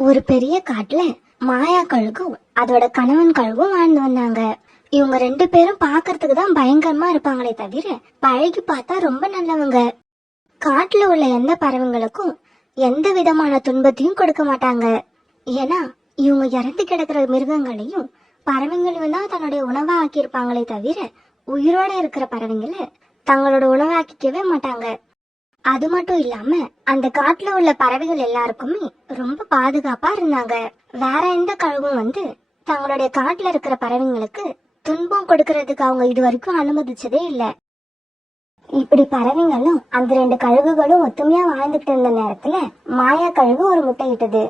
ஒரு பெரிய காட்டுல மாயா கழுகும் அதோட கணவன் கழுகும் வாழ்ந்து வந்தாங்க. இவங்க 2 பேரும் பாக்குறதுக்கு தான் பயங்கரமா இருப்பாங்களே தவிர பழகி பார்த்தா ரொம்ப நல்லவங்க. காட்டுல உள்ள எந்த பறவைங்களுக்கும் எந்த விதமான துன்பத்தையும் கொடுக்க மாட்டாங்க. ஏன்னா இவங்க இறந்து கிடக்கிற மிருகங்களையும் பறவைங்களையும் தான் தன்னுடைய உணவா ஆக்கியிருப்பாங்களே தவிர உயிரோட இருக்கிற பறவைங்களை தங்களோட உணவாக்கிக்கவே மாட்டாங்க. அது மட்டும் இல்லாம அந்த காட்டுல உள்ள பறவைகள் எல்லாருக்குமே ரொம்ப பாதுகாப்பா இருந்தாங்க. வேற எந்த கழுகும் தங்களுடைய காட்டுல இருக்கிற பறவைங்களுக்கு துன்பம் கொடுக்கறதுக்கு அவங்க இது வரைக்கும் அனுமதிச்சதே இல்ல. இப்படி பறவைங்களும் அந்த 2 கழுகுகளும் ஒத்துமையா வாழ்ந்துட்டு இருந்த நேரத்துல மாயா கழுகு ஒரு முட்டையிட்டது.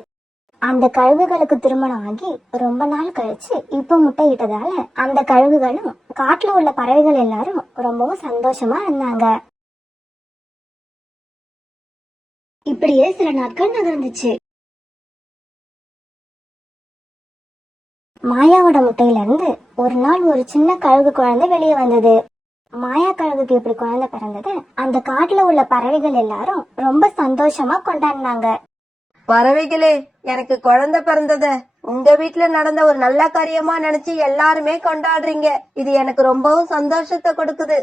அந்த கழுகுகளுக்கு திருமணம் ஆகி ரொம்ப நாள் கழிச்சு இப்ப முட்டையிட்டதால அந்த கழுகுகளும் காட்டுல உள்ள பறவைகள் எல்லாரும் ரொம்பவும் சந்தோஷமா இருந்தாங்க. இப்படியே சில நாட்கள் நகர்ந்துச்சு. மாயாவோட முட்டையில இருந்து ஒரு நாள் ஒரு சின்ன கழுகு குழந்தை வெளியே வந்தது. மாயா கழுகுக்கு இப்படி குழந்தை பிறந்தது அந்த காட்டுல உள்ள பறவைகள் எல்லாரும் ரொம்ப சந்தோஷமா கொண்டாடினாங்க. பறவைகளே, எனக்கு குழந்தை பிறந்தத உங்க வீட்டுல நடந்த ஒரு நல்ல காரியமா நினைச்சு எல்லாருமே கொண்டாடுறீங்க. இது எனக்கு ரொம்பவும் சந்தோஷத்தை கொடுக்குது.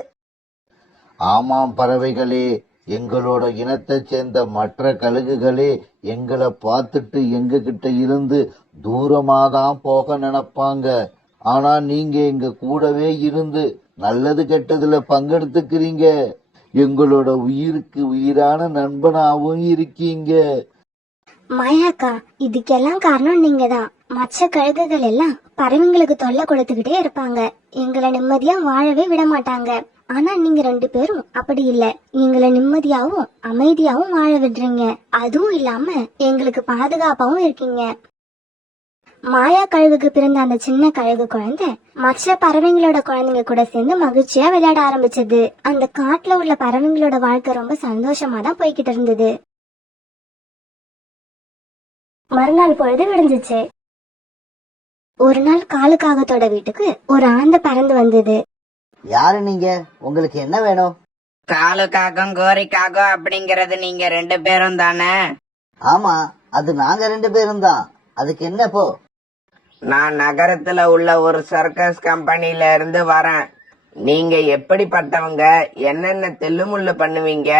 ஆமாம் பறவைகளே, எங்களோட இனத்தை சேர்ந்த மற்ற கழுகுகளே எங்களை பார்த்துட்டு எங்க கிட்ட இருந்து தூரமா தான் போக நினைப்பாங்க. ஆனா நீங்க எங்க கூடவே இருந்து நல்லது கெட்டதுல பங்கெடுத்துக்கிறீங்க. எங்களோட உயிருக்கு உயிரான நண்பனாவும் இருக்கீங்க. மாயாக்கா, இதுக்கெல்லாம் காரணம் நீங்க தான். மற்ற கழுகுகள் எல்லாம் பறவைங்களுக்கு தொல்லை கொடுத்துக்கிட்டே இருப்பாங்க, எங்களை நிம்மதியா வாழவே விட மாட்டாங்க. ஆனா நீங்க 2 பேரும் அப்படி இல்ல, எங்களை நிம்மதியாவும் அமைதியாவும் வாழ விடுறீங்க. அதுவும் இல்லாம எங்களுக்கு பாதுகாப்பாவும் இருக்கீங்க. மாயா கழுகுக்கு பிறந்த அந்த சின்ன கழுகு குழந்தை மற்ற பறவைங்களோட குழந்தைங்க கூட சேர்ந்து மகிழ்ச்சியா விளையாட ஆரம்பிச்சது. அந்த காட்டுல உள்ள பறவைங்களோட வாழ்க்கை ரொம்ப சந்தோஷமா தான் போய்கிட்டு இருந்தது. மறுநாள் பொழுது விடிஞ்சிச்சு. ஒரு நாள் காலுக்காகத்தோட வீட்டுக்கு ஒரு ஆந்தை பறந்து வந்தது. யாரு நீங்க? உங்களுக்கு என்ன வேணும்? காலுக்காகவும் கோரிக்காகவும் அப்படிங்கறது நீங்க 2 பேரும் தானே? ஆமா, அது நாங்க 2 பேரும் தான். அதுக்கு என்ன போ? நான் நகரத்துல உள்ள ஒரு சர்க்கஸ் கம்பெனில இருந்து வரேன். நீங்க எப்படிப்பட்டவங்க, என்னென்ன தில்லுமுள்ளு பண்ணுவீங்க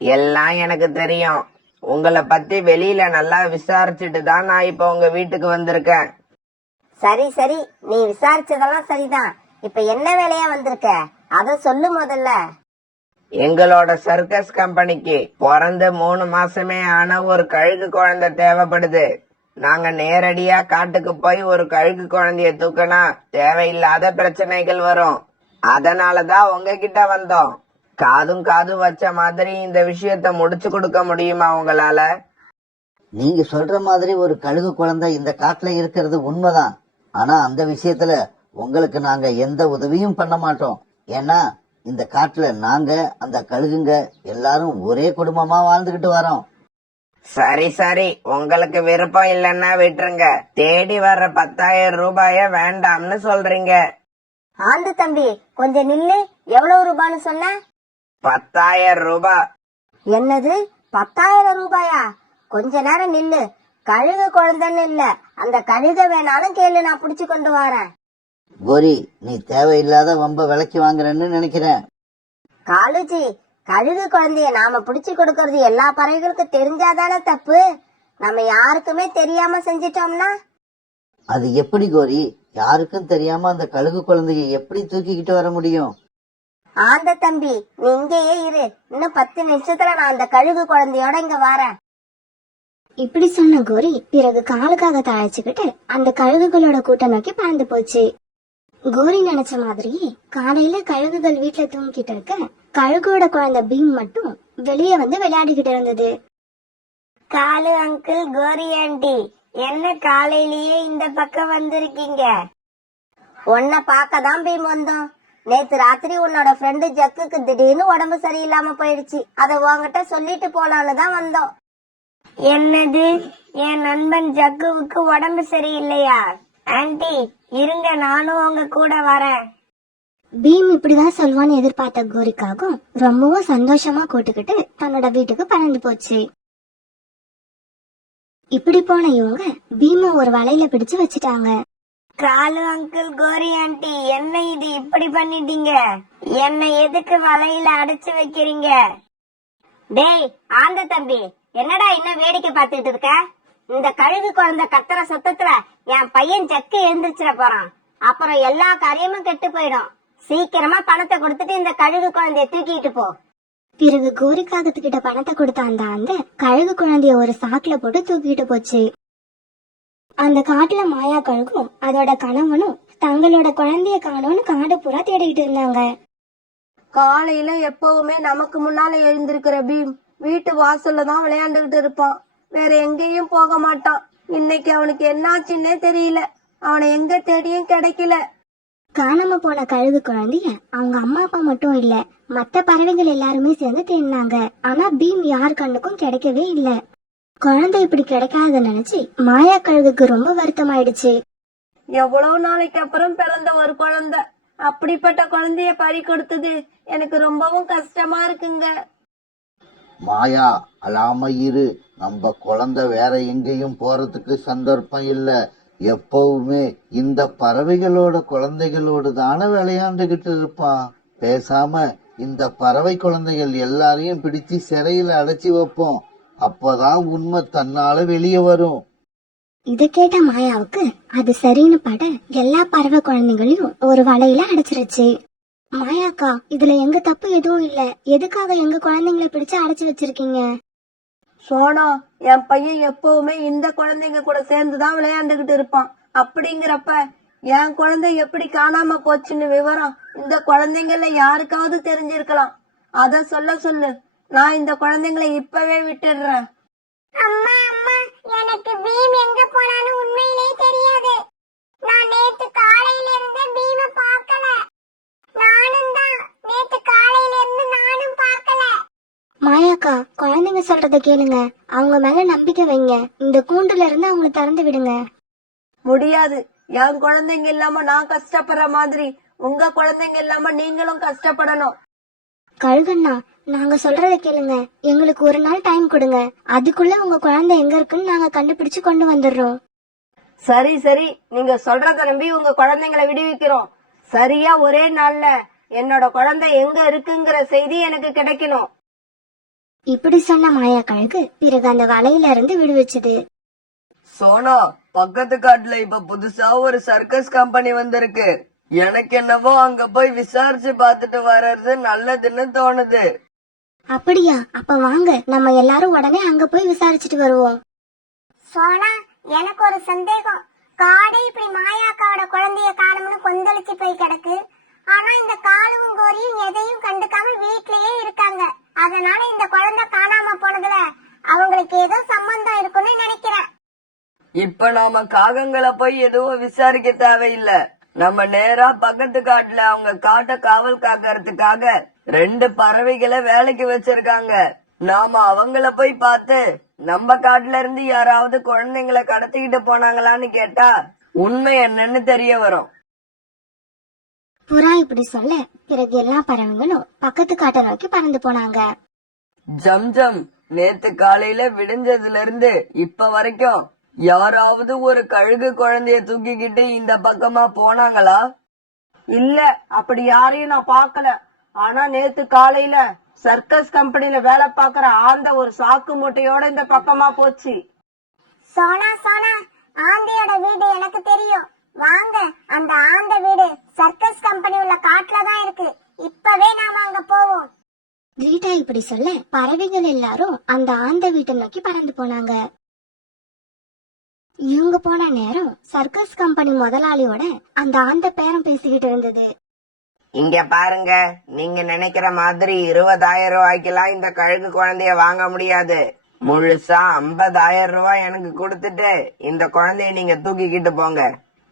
எல்லாம் எனக்கு தெரியும். உங்களை பத்தி வெளியில நல்லா விசாரிச்சுட்டு தான் நான் இப்ப உங்க வீட்டுக்கு வந்திருக்கேன். சரி சரி, நீ விசாரிச்சதெல்லாம் சரிதான். இப்ப என்ன வேலையா வந்திருக்க அத சொல்லு முதல்ல. எங்களோட சர்க்கஸ் கம்பெனிக்கு பிறந்த 3 மாசமே ஆன ஒரு கழுகு குழந்தை தேவைப்படுது. நாங்க நேரடியா காட்டுக்கு போய் ஒரு கழுகு குழந்தைய தூக்கினா தேவையில்லாத பிரச்சனைகள் வரும். அதனாலதான் உங்ககிட்ட வந்தோம். காதும் வச்ச மாதிரி இந்த விஷயத்த முடிச்சு கொடுக்க முடியுமா உங்களால? நீங்க சொல்ற மாதிரி ஒரு கழுகு குழந்தை இந்த காட்டுல இருக்கிறது உண்மைதான். ஆனா அந்த விஷயத்துல உங்களுக்கு நாங்க எந்த உதவியும் பண்ண மாட்டோம். ஏன்னா இந்த காட்டுல நாங்க அந்த கழுகுங்க எல்லாரும் ஒரே குடும்பமா வாழ்ந்துகிட்டு வரோம். சரி சரி, உங்களுக்கு விருப்பம் இல்லைன்னா விட்டுருங்க. தேடி வர்ற 10,000 ரூபாய வேண்டாம்னு சொல்றீங்க. ஆந்து தம்பி, கொஞ்சம் நில்லு. எவ்வளவு ரூபான்னு சொன்ன? 10,000 ரூபாய். என்னது, 10,000 ரூபாயா? கொஞ்ச நேரம் நில்லு. கழுகு குழந்தைன்னு இல்ல, அந்த கழுக வேணாலும் கேளு, நான் புடிச்சு கொண்டு வரேன். கோரி, நீ தேவையில்லாத வம்ப விலைக்கு வாங்குறேன்னு நினைக்கிறேன். காலுஜி, கழுகு குழந்தைய நாம புடிச்சு கொடுக்கறது எல்லா பறவைகளுக்கும் தெரிஞ்சாதானே தப்பு. நம்ம யாருக்குமே தெரியாம செஞ்சிட்டோம்னா? அது எப்படி கோரி? யாருக்கும் தெரியாம அந்த கழுகு குழந்தைய எப்படி தூக்கிக்கிட்டு வர முடியும்? ஆந்த தம்பி, நீ இங்கேயே இரு. இன்னும் 10 நிமிஷத்துல நான் அந்த கழுகு குழந்தையோட இங்க வரேன். இப்படி சொன்ன கோரி பிறகு காலுக்காக தழைச்சுக்கிட்டு அந்த கழுகுகளோட கூட்டம் நோக்கி பறந்து போச்சு. கோரி நினைச்ச மாதிரியே காலையில கழுகுகள் வீட்டுல தூங்கிட்டு இருக்க கழுகோட குழந்தை பீம் மட்டும் வெளியே வந்து விளையாடிக்கிட்டு இருந்தது. காலு அங்கிள், கோரி ஆண்டி, என்ன காலையிலேயே இந்த பக்கம் வந்திருக்கீங்க? உன்னை பார்க்கதான் பீம் வந்தோம். நேத்து ராத்திரி உன்னோட ஃப்ரெண்டு ஜக்குக்கு திடீர்னு உடம்பு சரியில்லாம போயிடுச்சு. அத உன்கிட்ட சொல்லிட்டு போலான்னு தான் வந்தோம். என்னது, என் நண்பன் ஜக்குவுக்கு உடம்பு சரியில்லையா? ஆண்டி இருங்க, நானும் உங்க கூட வரேன். பீம் இப்படிதான் சொல்வான்னு எதிர்பார்த்த கோரிக்காகவும் ரொம்பவும் சந்தோஷமா கூட்டுக்கிட்டு தன்னோட வீட்டுக்கு பறந்து போச்சு. இப்படி போன இவங்க பீமை ஒரு வலையில பிடிச்சு வச்சுட்டாங்க. காலு அங்கிள், கோரி ஆண்டி, என்ன இது இப்படி பண்ணிட்டீங்க? என்னை எதுக்கு வலையில அடைச்சு வைக்கிறீங்க? டேய் ஆந்த தம்பி, என்னடா இன்னும் வேடிக்கை பார்த்துட்டு இருக்க? இந்த கழுகு குழந்தை கத்துற சத்தத்துல என் பையன் செக்கு எழுந்திரிச்சிட போறான். அப்புறம் எல்லா காரியமும் கெட்டு போயிடும். சீக்கிரமா பணத்தை கொடுத்துட்டு இந்த கழுகு குழந்தைய தூக்கிட்டு போ. பிறகு கோரிக்காகத்துக்கிட்ட பணத்தை கொடுத்த அந்த கழுகு குழந்தைய ஒரு சாக்குல போட்டு தூக்கிட்டு போச்சு. அந்த காட்டுல மாயா கழுகும் அதோட கணவனும் தங்களோட குழந்தைய காணோன்னு காடு பூரா தேடிட்டு இருந்தாங்க. காலையில எப்பவுமே நமக்கு முன்னால எழுந்திருக்கிற பீம் வீட்டு வாசல்ல தான் விளையாண்டுகிட்டு இருப்பான். வேற எங்கேயும் போக மாட்டான். இன்னைக்கு அவனுக்கு என்னாச்சுன்னே தெரியல. அவனை எங்க தேடியும் கிடைக்கல. காணாம போன கழுகு குழந்தைய அவங்க அம்மா அப்பா மட்டும் இல்ல, மத்த பறவைகள் எல்லாருமே சேர்ந்து தேடினாங்க. ஆனா பீம் யார் கண்ணுக்கும் கிடைக்கவே இல்ல. குழந்தை இப்படி கிடைக்காத நினைச்சு மாயா கழுகுக்கு ரொம்ப வருத்தமாயிடுச்சு. எவ்வளவு நாளைக்கு அப்புறம் பிறந்த ஒரு குழந்தை, அப்படிப்பட்ட குழந்தைய பறி கொடுத்தது எனக்கு ரொம்பவும் கஷ்டமா இருக்குங்க. மாயா, அழாம இரு. நம்ம குழந்தை வேற எங்கேயும் போறதுக்கு சந்தர்ப்பம் இல்ல. எப்பவுமே இந்த பறவைகளோட குழந்தைகளோடு தானே விளையாண்டுகிட்டு இருப்பான். பேசாம இந்த பறவை குழந்தைகள் எல்லாரையும் பிடிச்சு சிறையில அடைச்சி வைப்போம். அப்பதான் உண்மை தன்னால வெளியே வரும். இத கேட்ட மாயாவுக்கு அது சரின்னு பட எல்லா பறவை குழந்தைகளையும் ஒரு வலையில அடைச்சிருச்சு. மாயாக்கா, இதுல எங்க தப்பு எதுவும் இல்ல. எதுக்காக எங்க குழந்தைங்களை பிடிச்சு அடைச்சு வச்சிருக்கீங்க? சோனா, என் பையன் எப்பவுமே இந்த குழந்தைங்க கூட சேர்ந்துதான் விளையாண்டுகிட்டு இருப்பான். அப்படிங்கிறப்ப என் குழந்தை எப்படி காணாம போச்சுன்னு விவரம் இந்த குழந்தைங்கள யாருக்காவது தெரிஞ்சிருக்கலாம். அத சொல்ல சொல்லு. நான் இந்த குழந்தைங்களை இப்பவே விட்டுடுறேன். அம்மா அம்மா, எனக்கு பீம் எங்க போனான்னு உண்மையிலே தெரியாது. நான் நேத்து காலையில இருந்து பீம பார்க்கல. நானும் தான் நேத்து காலையில இருந்து நானும் பார்க்கல. மாயாக்கா, குழந்தைங்க சொல்றத கேளுங்க. அவங்க மேல நம்பிக்கை வைங்க. இந்த கூண்டுல இருந்து அவங்களை திறந்து விடுங்க. முடியாது. என் குழந்தைங்க இல்லாம நான் கஷ்டப்படுற மாதிரி உங்க குழந்தைங்க இல்லாம நீங்களும் கஷ்டப்படணும். கழுகண்ணா, நாங்க சொல்றத கேளுங்க. எங்களுக்கு ஒரு நாள் டைம் கொடுங்க. அதுக்குள்ள உங்க குழந்தை எங்க இருக்குன்னு நாங்க கண்டுபிடிச்சு கொண்டு வந்துடுறோம். சரி சரி, நீங்க சொல்றத நம்பி உங்க குழந்தைங்களை விடுவிக்கிறோம். சரியா ஒரே நாள்ல என்னோட குழந்தை எங்க இருக்குங்கிற செய்தி எனக்கு கிடைக்கணும். இப்படி சொன்ன மாயா கழுகு பிறகு அந்த வலையில இருந்து விடுவிச்சது. சோனா, பக்கத்து காட்டுல இப்ப புதுசா ஒரு சர்க்கஸ் கம்பெனி வந்திருக்கு. எனக்கு என்னவோ அங்க போய் விசாரிச்சு பார்த்துட்டு வர்றது நல்லதுன்னு தோணுது. அப்படியா? அப்ப வாங்க, நம்ம எல்லாரும் உடனே அங்க போய் விசாரிச்சுட்டு வருவோம். சோனா, எனக்கு ஒரு சந்தேகம். காடே இப்படி மாயாக்காவோட குழந்தைய காணும்னு கொந்தளிச்சு போய் கிடக்கு. ஆனா இந்த காலுவும் கோரியும் எதையும் கண்டுக்காம வீட்லயே இருக்காங்க. அதனால இந்த குழந்தை காணாம போனதுல அவங்களுக்கு ஏதோ சம்பந்தம் இருக்குன்னு நினைக்கிறேன். இப்ப நாம காகங்களை போய் எதுவும் விசாரிக்க தேவையில்ல. நம்ம நேரா பக்கத்து காட்டுல அவங்க காட்டை காவல் காக்கறதுக்காக 2 பறவைகளை வேலைக்கு வச்சிருக்காங்க. நாம அவங்கள போய் பார்த்து நம்ம காட்டுல இருந்து யாராவது குழந்தைங்களை கடத்திக்கிட்டு போனாங்களான்னு கேட்டா உண்மை என்னன்னு தெரிய வரும். புறா இப்படி சொல்ல பிறகு எல்லா பறவைகளும் பக்கத்து காட்டை நோக்கி பறந்து போனாங்க. ஜம், நேத்து காலையில விடிஞ்சதுல இருந்து இப்ப வரைக்கும் யாராவது ஒரு கழுகு குழந்தைய தூக்கிக்கிட்டு இந்த பக்கமா போனாங்களா? இல்ல, அப்படி யாரையும் நான் பார்க்கல. ஆனா நேத்து காலையில சர்க்கஸ் கம்பெனில வேலை பாக்குற ஆந்த ஒரு சாக்கு மூட்டையோட இந்த பக்கமா போச்சு. சோனா சோனா, ஆந்தையோட வீடு எனக்கு தெரியும். வாங்க, அந்த ஆந்த வீடு சர்க்கஸ் கம்பெனி உள்ள காட்டுல தான் இருக்கு. இப்பவே நாம அங்க போவோம். ரீட்டா இப்படி சொல்ல பறவைகள் எல்லாரும் அந்த ஆந்த வீட்டை நோக்கி பறந்து போனாங்க. இவங்க போன நேரம் சர்க்கஸ் கம்பெனி முதலாளியோட அந்த ஆந்த பேரம் பேசிக்கிட்டு இருந்தது. இங்க பாருங்க, நீங்க நினைக்கிற மாதிரி 20,000 ரூபாய்க்கெல்லாம் இந்த கழுகு குழந்தைய வாங்க முடியாது. முழுசா 50,000 ரூபாய் எனக்கு கொடுத்துட்டு இந்த குழந்தைய நீங்க தூக்கிக்கிட்டு போங்க.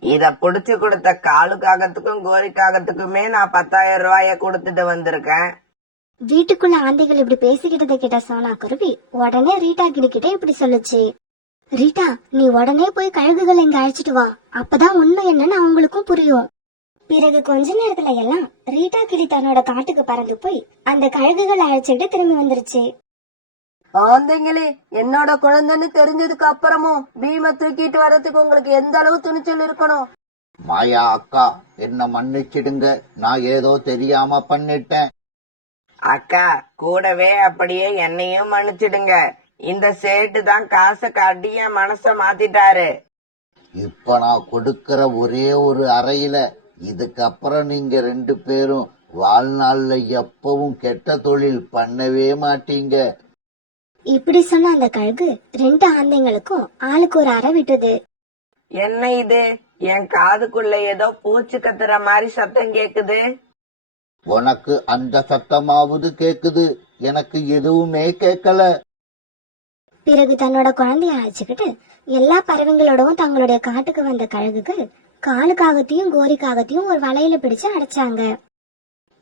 இத புடிச்சு கொடுத்த காலுக்காகத்துக்கும் கோரிக்காகத்துக்குமே நான் 10,000 ரூபாய கொடுத்துட்டு வந்திருக்கேன். வீட்டுக்குள்ள ஆந்தைகள் இப்படி பேசிக்கிட்டதை கேட்ட சோனா குருவி உடனே ரீட்டா கிட்ட இப்படி சொல்லுச்சு. ரீட்டா, நீ உடனே போய் கழுகுகளை இங்க அழைச்சிட்டு வா. அப்பதான் உண்மை என்னன்னு அவங்களுக்கும் புரியும். பிறகு கொஞ்ச நேரத்துல எல்லாம் ரீட்டா கிளி தன்னோட காட்டுக்கு பறந்து போய் அந்த கழுகுகளை அழைச்சிட்டு திரும்பி வந்துருச்சு. ஆந்தைங்களே, என்னோட குழந்தைன்னு தெரிஞ்சதுக்கு அப்புறமும் பீமை தூக்கிட்டு வர்றதுக்கு உங்களுக்கு எந்த அளவு துணிச்சல் இருக்கணும். மாயா அக்கா, என்ன மன்னிச்சிடுங்க, நான் ஏதோ தெரியாம பண்ணிட்டேன். அக்கா கூடவே அப்படியே என்னையும் மன்னிச்சிடுங்க. இந்த சேட்டு தான் காசை காட்டி என் மனச மாத்திட்டாரு. இப்ப நான் கொடுக்கிற ஒரே ஒரு அறையில இதுக்கப்புறம் நீங்க 2 பேரும் வாழ்நாள்ல எப்பவும் கெட்ட தொழில் பண்ணவே மாட்டீங்க. இப்படி சொன்ன அந்த கழுகு 2 ஆந்தைங்களுக்கும் ஆளுக்கு ஒரு அறை விட்டது. என்ன இது? என் காதுக்குள்ள ஏதோ பூச்சி கத்துற மாதிரி சத்தம் கேக்குது. உனக்கு அந்த சத்தமாவது கேக்குது, எனக்கு எதுவுமே கேட்கல. பிறகு தன்னோட குழந்தைய அழைச்சுக்கிட்டு எல்லா பறவைங்களோடவும் தங்களுடைய காட்டுக்கு வந்த கழுகுக்கு காலுக்காகத்தையும் கோரிக்காகத்தையும் ஒரு வலையில பிடிச்சு அடைச்சாங்க.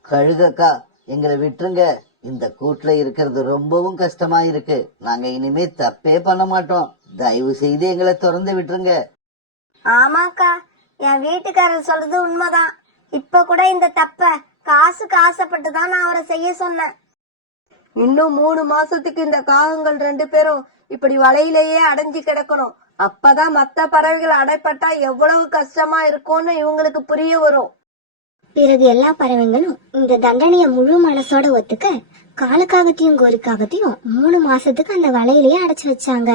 கழுகக்கா, எங்களை விட்டுருங்க. இந்த கூட்டுல இருக்கிறது ரொம்பவும் கஷ்டமா இருக்கு. நாங்க இனிமே தப்பே பண்ண மாட்டோம். தயவு செய்து எங்களை திறந்து விட்டுருங்க. ஆமாக்கா, என் வீட்டுக்காரர் சொல்றது உண்மைதான். இப்ப கூட இந்த தப்ப காசுக்கு ஆசைப்பட்டு தான் நான் அவரை செய்ய சொன்னேன். இன்னும் 3 மாசத்துக்கு இந்த காகங்கள் 2 பேரும் இப்படி வலையிலேயே அடைஞ்சு கிடக்கணும். அப்பதான் மத்த பறவைகள் அடைப்பட்டா எவ்வளவு கஷ்டமா இருக்கும்னு இவங்களுக்கு புரிய வரும். பிறகு எல்லா பறவைங்களும் இந்த தண்டனைய முழு மனசோட ஒத்துக்க காலுக்காகத்தையும் கோரிக்காகத்தையும் 3 மாசத்துக்கு அந்த வலையிலேயே அடைச்சு வச்சாங்க.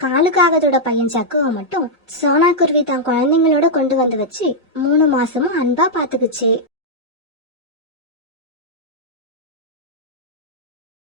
காலுக்காகத்தோட பையன் சக்குவ மட்டும் சோனா குருவி தான் குழந்தைங்களோட கொண்டு வந்து வச்சு 3 மாசமும் அன்பா பாத்துக்குச்சு.